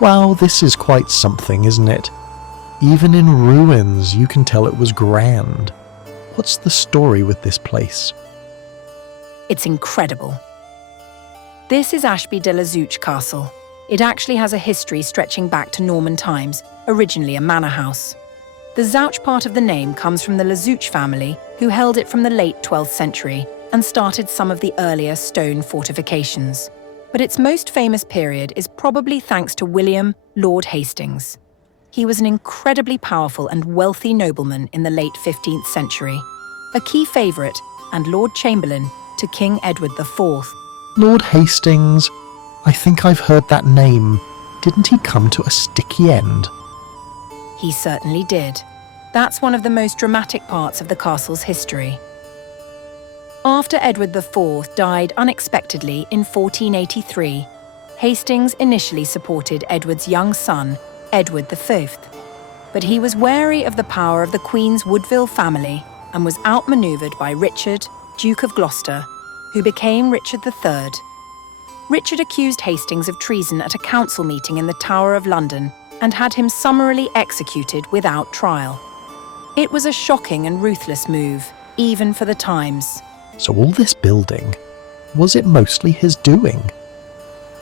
Wow, this is quite something, isn't it? Even in ruins, you can tell it was grand. What's the story with this place? It's incredible. This is Ashby de la Zouch Castle. It actually has a history stretching back to Norman times, originally a manor house. The Zouch part of the name comes from the Zouch family, who held it from the late 12th century and started some of the earlier stone fortifications. But its most famous period is probably thanks to William, Lord Hastings. He was an incredibly powerful and wealthy nobleman in the late 15th century, a key favourite and Lord Chamberlain to King Edward IV. Lord Hastings? I think I've heard that name. Didn't he come to a sticky end? He certainly did. That's one of the most dramatic parts of the castle's history. After Edward IV died unexpectedly in 1483, Hastings initially supported Edward's young son, Edward V. But he was wary of the power of the Queen's Woodville family and was outmanoeuvred by Richard, Duke of Gloucester, who became Richard III. Richard accused Hastings of treason at a council meeting in the Tower of London and had him summarily executed without trial. It was a shocking and ruthless move, even for the times. So all this building, was it mostly his doing?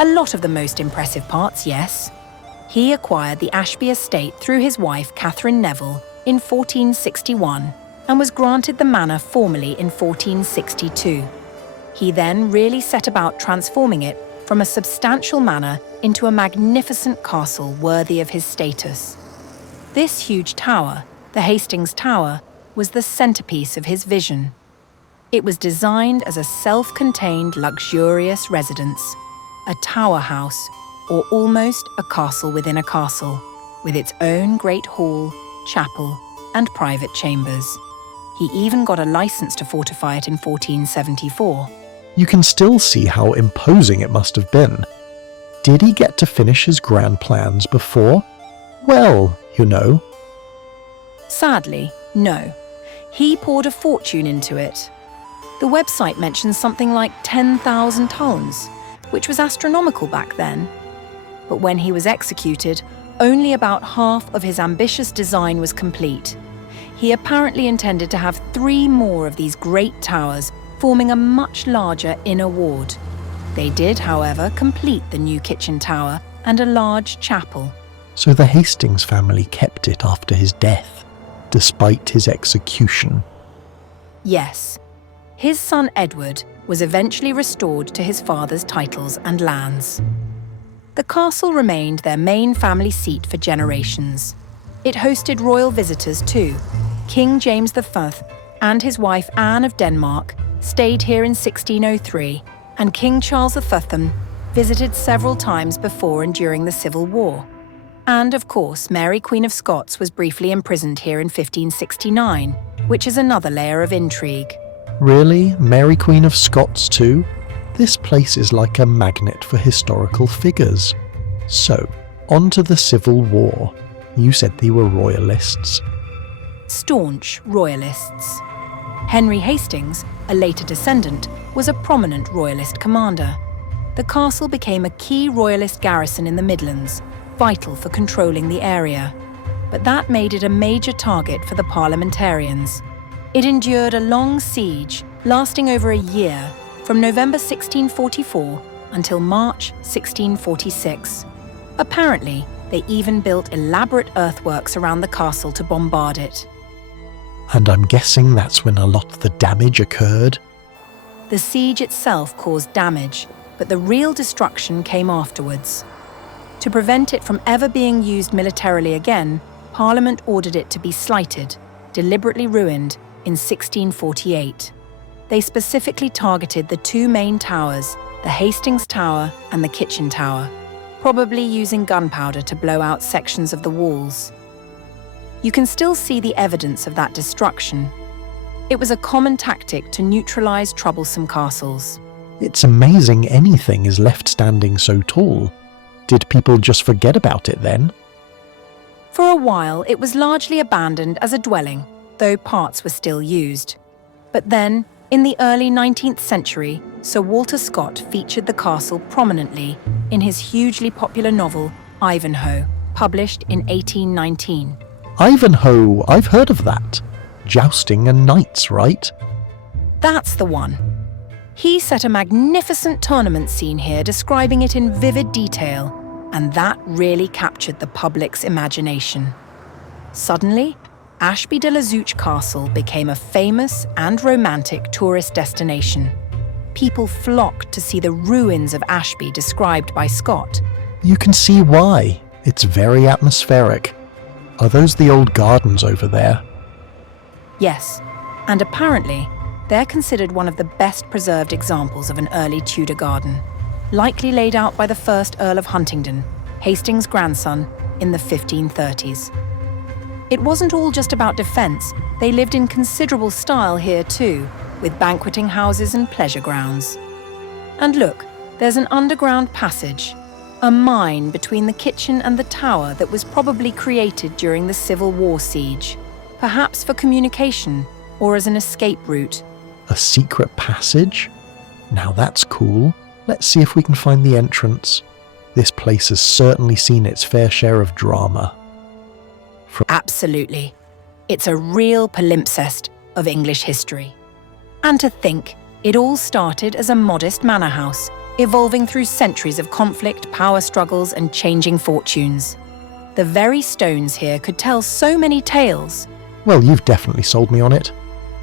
A lot of the most impressive parts, yes. He acquired the Ashby estate through his wife Catherine Neville in 1461 and was granted the manor formally in 1462. He then really set about transforming it from a substantial manor into a magnificent castle worthy of his status. This huge tower, the Hastings Tower, was the centerpiece of his vision. It was designed as a self-contained, luxurious residence, a tower house, or almost a castle within a castle, with its own great hall, chapel, and private chambers. He even got a license to fortify it in 1474. You can still see how imposing it must have been. Did he get to finish his grand plans before? Well, you know. Sadly, no. He poured a fortune into it. The website mentions something like 10,000 tons, which was astronomical back then. But when he was executed, only about half of his ambitious design was complete. He apparently intended to have 3 more of these great towers, forming a much larger inner ward. They did, however, complete the new kitchen tower and a large chapel. So the Hastings family kept it after his death, despite his execution. Yes. His son Edward was eventually restored to his father's titles and lands. The castle remained their main family seat for generations. It hosted royal visitors too. King James I and his wife Anne of Denmark stayed here in 1603, and King Charles III visited several times before and during the Civil War. And of course, Mary Queen of Scots was briefly imprisoned here in 1569, which is another layer of intrigue. Really? Mary Queen of Scots too? This place is like a magnet for historical figures. So, on to the Civil War. You said they were royalists. Staunch royalists. Henry Hastings, a later descendant, was a prominent royalist commander. The castle became a key royalist garrison in the Midlands, vital for controlling the area. But that made it a major target for the parliamentarians. It endured a long siege, lasting over a year, from November 1644 until March 1646. Apparently, they even built elaborate earthworks around the castle to bombard it. And I'm guessing that's when a lot of the damage occurred? The siege itself caused damage, but the real destruction came afterwards. To prevent it from ever being used militarily again, Parliament ordered it to be slighted, deliberately ruined, in 1648. They specifically targeted the 2 main towers, the Hastings Tower and the Kitchen Tower, probably using gunpowder to blow out sections of the walls. You can still see the evidence of that destruction. It was a common tactic to neutralize troublesome castles. It's amazing anything is left standing so tall. Did people just forget about it then? For a while, it was largely abandoned as a dwelling, though parts were still used. But then, in the early 19th century, Sir Walter Scott featured the castle prominently in his hugely popular novel, Ivanhoe, published in 1819. Ivanhoe, I've heard of that. Jousting and knights, right? That's the one. He set a magnificent tournament scene here, describing it in vivid detail, and that really captured the public's imagination. Suddenly, Ashby de la Zouch Castle became a famous and romantic tourist destination. People flocked to see the ruins of Ashby described by Scott. You can see why. It's very atmospheric. Are those the old gardens over there? Yes, and apparently, they're considered one of the best preserved examples of an early Tudor garden, likely laid out by the first Earl of Huntingdon, Hastings' grandson, in the 1530s. It wasn't all just about defence. They lived in considerable style here too, with banqueting houses and pleasure grounds. And look, there's an underground passage, a mine between the kitchen and the tower that was probably created during the Civil War siege, perhaps for communication or as an escape route. A secret passage? Now that's cool. Let's see if we can find the entrance. This place has certainly seen its fair share of drama. Absolutely. It's a real palimpsest of English history. And to think, it all started as a modest manor house, evolving through centuries of conflict, power struggles, and changing fortunes. The very stones here could tell so many tales. Well, you've definitely sold me on it.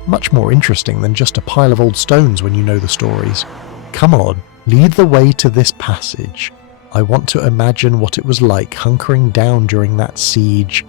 Much more interesting than just a pile of old stones when you know the stories. Come on, lead the way to this passage. I want to imagine what it was like hunkering down during that siege,